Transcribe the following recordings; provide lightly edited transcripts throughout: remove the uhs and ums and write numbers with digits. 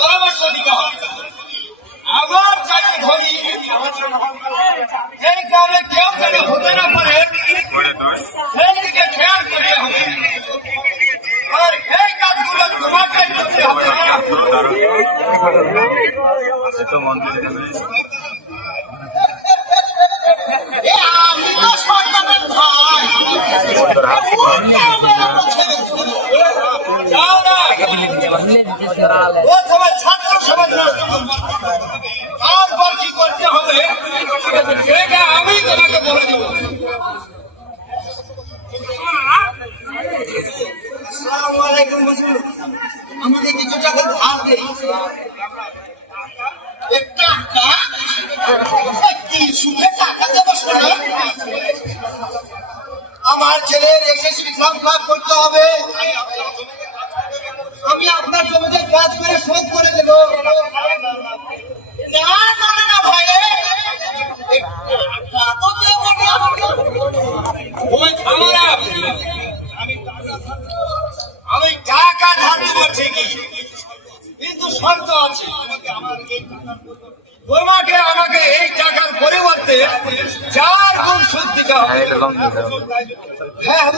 পরামর্শ দিতে হবে। আবার যাকে ধরি এই গ্রামে কেউ যেন হতে না পারে সেই দিকে খেয়াল করতে হবে। আর এই কাজগুলো তোমাকে করতে হবে। ছাত্র সমাজ তারপর কি করতে হবে সেটা আমি তোমাকে বলে দেবো। আমাকে কিছু টাকা ধার দেই। টাকা দেবো শোনা, আমার ছেলের এসএসসি ফর্ম করতে হবে। আমি আপনার জমিতে কাজ করে শোধ করে দেব। না ভাই, আমি টাকা ধার দেব ঠিকই, কিন্তু শর্ত আছে। তোমাকে আমাকে এই টাকার পরিবর্তে 4 গুণ সুদ দিতে হবে। হ্যাঁ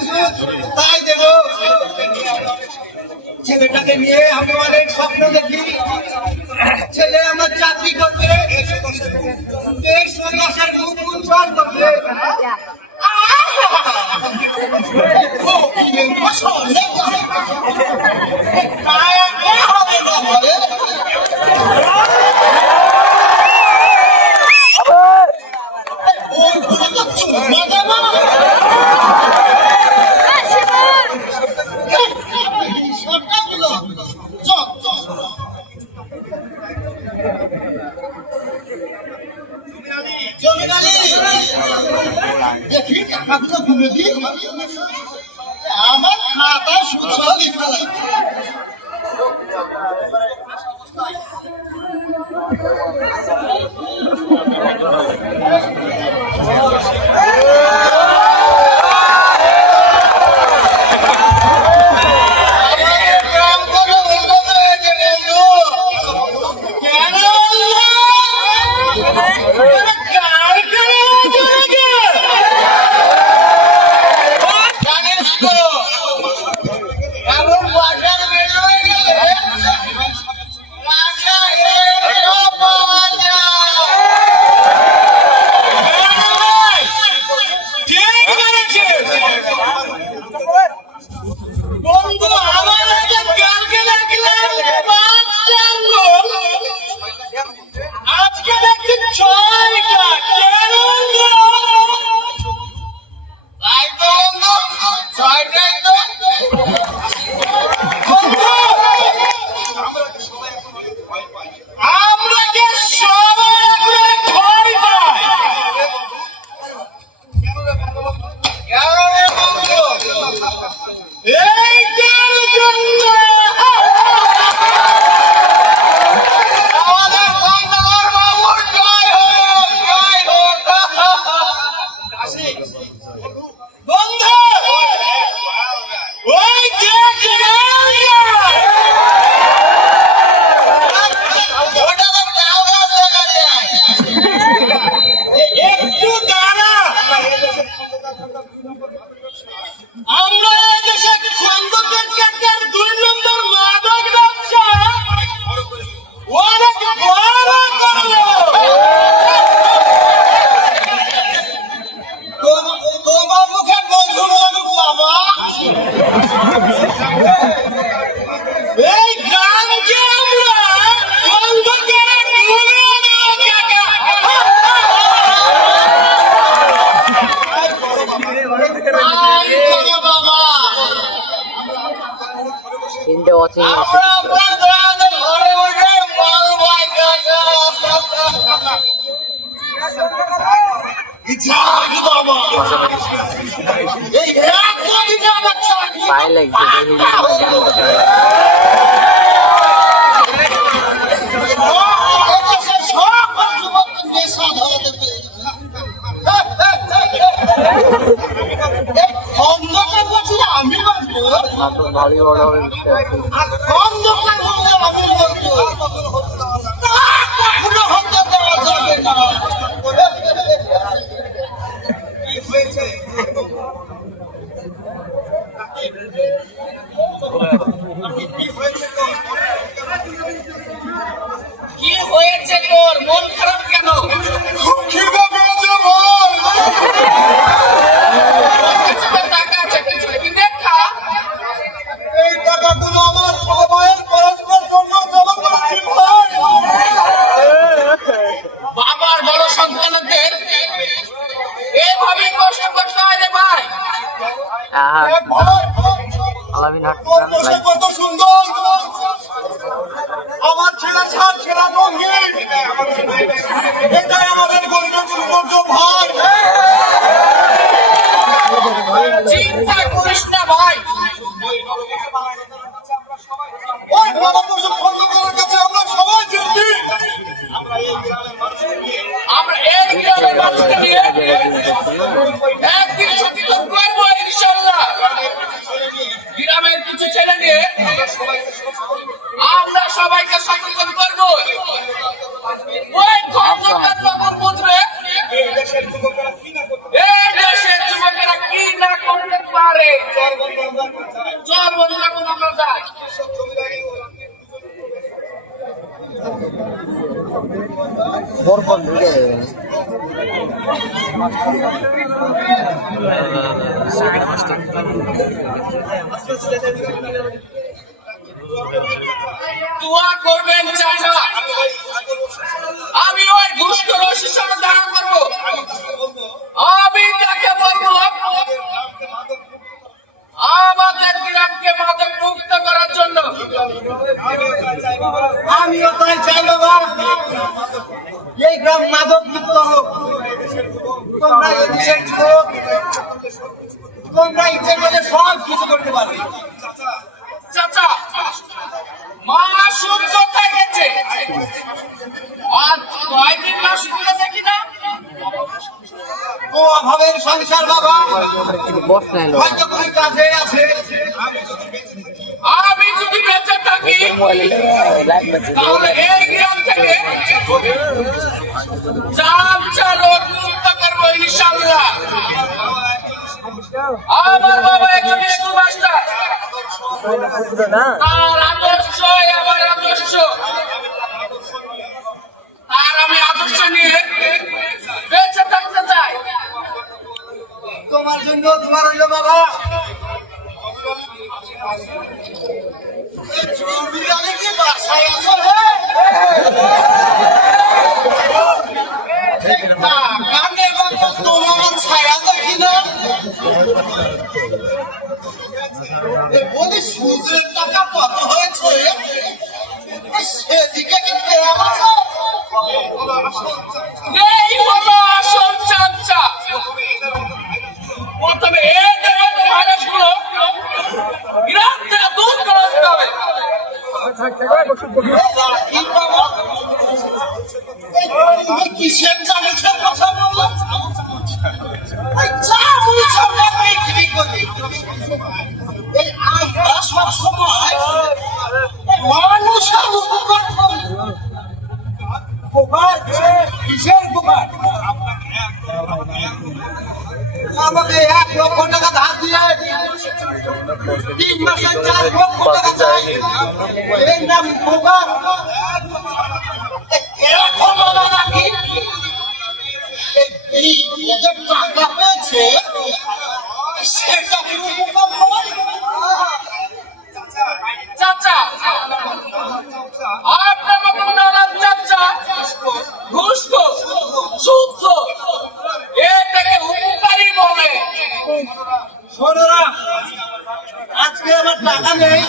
তাই দেব। ছেলেটাকে নিয়ে আমি অনেক স্বপ্ন দেখি। ছেলে আমার চাকরি করবে, দেশ দেশের উজ্জ্বল করবে। দেখি টাকাগুলো ঘুরে দিই, আমার খাতা সুদ লিখতে লাগে। পায়ে লাগছে। ভারী বড় হবে আর খন্দকার বললে হবে বলতো। তা কখনো হতে দেওয়া যাবে না। কি হয়েছে? কি হয়েছে তোর? মন খারাপ কেন? খিদে পেয়েছে ভাই। টাকা আছে, কিছু কিনে খা। এই টাকাগুলো আমার বাবার পড়াশোনার জন্য জমা করেছি ভাই। বাবার বড় সন্তানদের এভাবে কষ্ট করতে হয় রে ভাই। এক ভাই, তোর পোশাক কত সুন্দর। আমার ছেলে সার ছেলে রঙিন। এটাই আমাদের গরিবের সৌন্দর্য ভাই। চিন্তা করিস না ভাই, ওই বাবা পোশাক খন্দকারের কাছে আমরা সবাই জিতবি। আমরা এই গ্রামের মানুষকে নিয়ে একদিন সচেতন করবো ইনশাল্লাহ। গ্রামের কিছু ছেলে নিয়ে আমরা সবাইকে সচেতন করবো। ওই খন্দকার তখন বুঝবে এই দেশের যুবকেরা কি না করতে পারে। চল বন্ধুরা, কোন আমরা যাই। দোয়া করবেন চাচা, আমি ওই দুষ্ট রশির সাথে দেখা করবো। আমি তাকে বলবো আমাদের গ্রামকে মাদক মুক্ত করার জন্য। আমিও তাই চাই বাবা, এই গ্রাম মাদক মুক্ত হোক। তোমরা এদেশের যুবক, তোমরা ইচ্ছে করলে সব কিছু করতে পারবে। চাচা, মাসুম কোথায় গেছে? আর কয়দিন মাসুমকে দেখি না। ও অভাবের সংসার বাবা, হয়তো কোনো কাজে আছে। আমি যদি বেঁচে থাকি তাহলে এই গ্রাম থেকে চামচা রোগ মুক্ত করবো ইনশাল্লাহ। আমার বাবা একজন স্কুল মাস্টার, তার আদর্শই আমার আদর্শ। আর আমি আদর্শ নিয়ে বেঁচে থাকতে চাই। তোমার জন্য তোমার হইল বাবা। বিড়ালে কি বাসায় আছো রে? গানে বাবা তোমার ছায়া দেখি না। বলি সূর্যের টাকা কত হয়েছে সেদিকে কি খেয়াল আছে? এই হলো আসল চামচা। প্রথমে এই জায়গাতে ভাইরাসগুলো গ্রাম থেকে দূর করতে হবে। কিসের চামচের কথা বললাম? চামচ আমরা বিক্রি করি। এই আমরা সবসময় মানুষের উপকার করি। উপকার কিসের উপকার? আমাকে 1 লক্ষ টাকা ধার দিয়ে 3 মাসে 4 লক্ষ টাকা চাই, এর নাম উপকার? এরকম বলা নাকি এই যে টাকা পেয়েছে সেটা কি উপকার নয়? চাচা, আপনার মতো নানান চাচা ঘুষখোর, সুদখোর, এটাকে উপকারী বলে। শোনোরা, আজকে আমার টাকা নেই,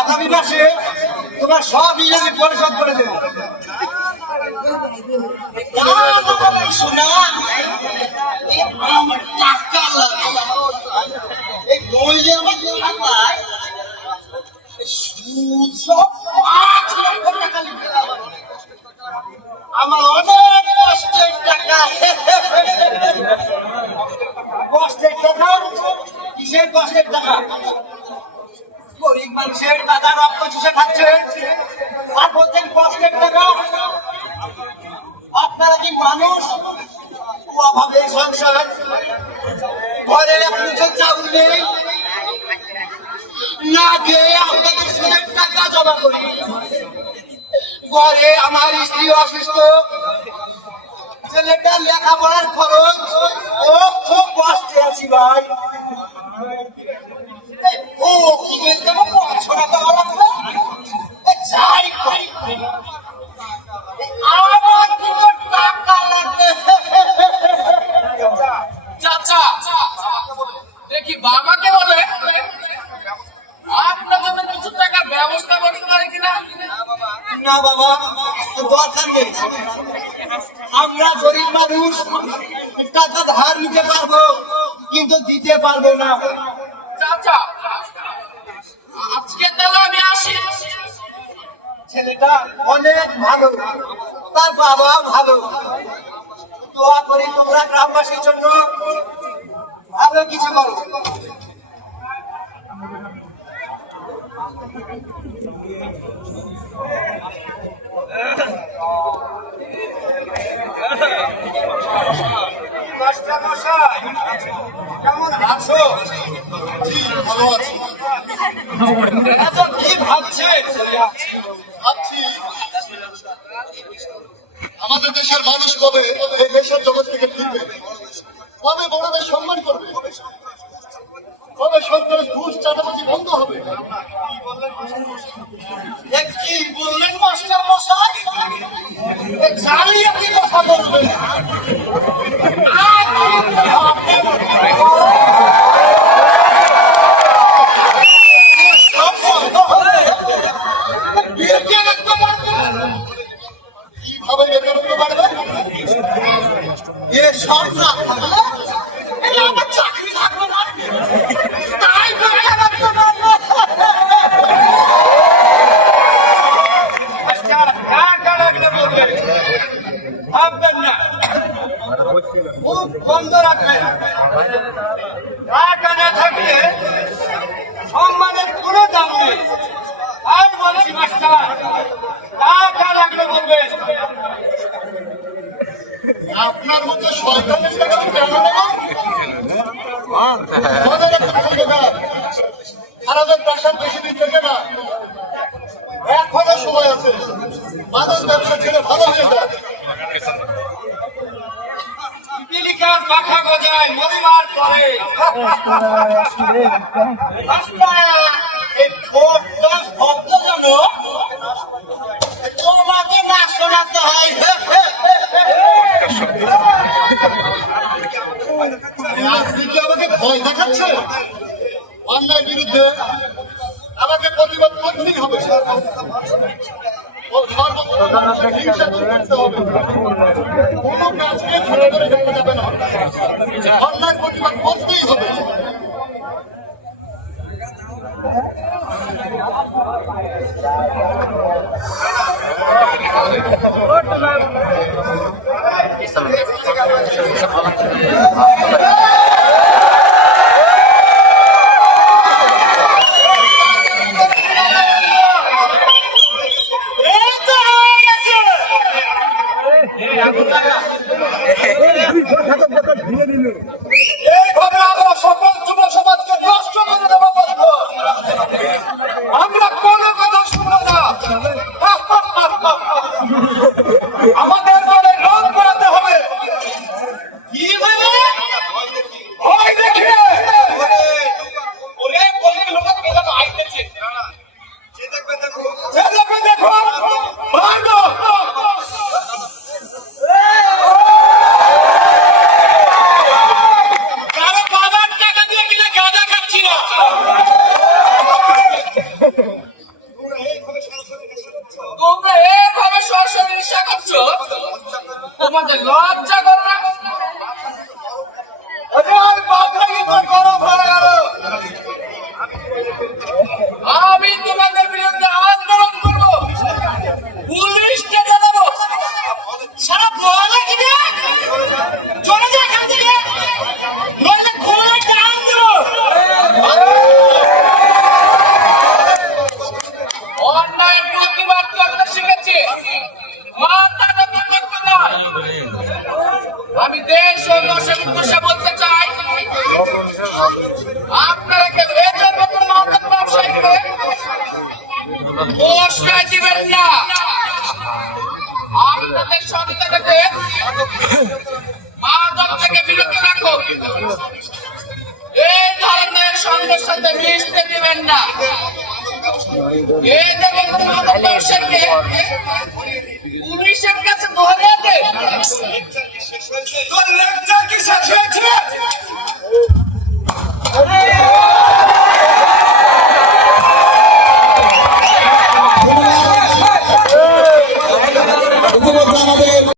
আগামী মাসে তোমার সব আমি পরিশোধ করে দেবো। শোনা, আমার টাকা লাগে। এই দইলে আমার টাকায় সুদ সব 5 লক্ষ টাকা লিখে দেওয়া। আমার অনেক কষ্টের টাকা। কষ্টের টাকা? কিসের কষ্টের টাকা? গরিব মানুষের টাকা রক্ত চুষে খাচ্ছেন আর বলছেন কষ্টের টাকা। আপনারা কি মানুষ? অভাবে সংসার, ঘরে এক মুঠো চাউল নেই, না খেয়ে আপনাদের সুদের টাকা জমা করি। ঘরে আমার স্ত্রী অসুস্থ, ছেলেটার লেখাপড়ার খরচ, ও খুব কষ্টে আছি ভাই। ও কি বলতে ছড়া দেওয়া লাগবে, যাই করি আমার কিছু টাকা লাগবে। চাচা দেখি বাবাকে বলে আপনার জন্য কিছু টাকার ব্যবস্থা করতে পারে কিনা। না বাবা, দরকার নেই। আমরা গরিব মানুষ, টাকা ধার নিতে পারবো কিন্তু দিতে পারবো না। চাচা আজকে তাহলে আমি আসি। ছেলেটা অনেক ভালো, তার বাবা ভালো। দোয়া করি তোমরা গ্রামবাসীর জন্য ভালো কিছু করো। মাস্টারমশাই, কেমন আছো? জি, ভালো আছি। এত কি ভাবছে? ভাবছি আমাদের দেশের মানুষ কবে এই দেশের জগৎ থেকে ফিরবে, কবে বড়দের সম্মান করবে, কবে সরকারের ঘুষ চাঁদাবাজি বন্ধ হবে। কি বললেন মাস্টার মশাই? জালিয়াতি কথা বলবেন। কিভাবে বেকারত্ব বাড়বে? এ সব না থাকলে আমার চাকরি থাকবে না, তাই বেকারত্ব বাড়বে। ভাববেন না, খুব বন্ধ রাখবেন। টাকা না থাকলে সম্মানের কোনো দাম নেই। আর বলছি মাস্টার, টাকা লাগলে বলবেন। আপনার মধ্যে শয়তানের কাছে কেন নেব? মনে রাখতে হবে না, আমাদের প্রাসাদ বেশি দিন থেকে না, এখনো সময় আছে। মানুষ ব্যবসা ছেড়ে ভালো হয়ে যায়। পিপিলিকার পাখা গজায় মরিবার পরে। এই ঠোঁটটা শব্দ যেন তোমাকে না শোনাতে হয়। আপনি কি আমাকে ভয় দেখাচ্ছে? অন্যায়ের বিরুদ্ধে আমাকে প্রতিবাদ করতেই হবে। ও সর্বপ্রথম হিংসা দূর করতে হবে। কোনো কাজকে ছোট করে দেখা যাবে না, অন্যায়ের প্রতিবাদ করতেই হবে। এইভাবে আমরা সফল উদ্দেশ্যে বলতে চাই, আপনারা কেউ এদের মতো মাদক ব্যবসায়ীকে প্রশ্রয় দিবেন না। আপনাদের সন্তানকে মাদক থেকে বিরত রাখুন। এই ধরনের সঙ্গের সাথে মিশতে দিবেন না। এই ধরনের মাদক ব্যবসায়ীকে পুলিশের কাছে ধরে দেন। ধরলে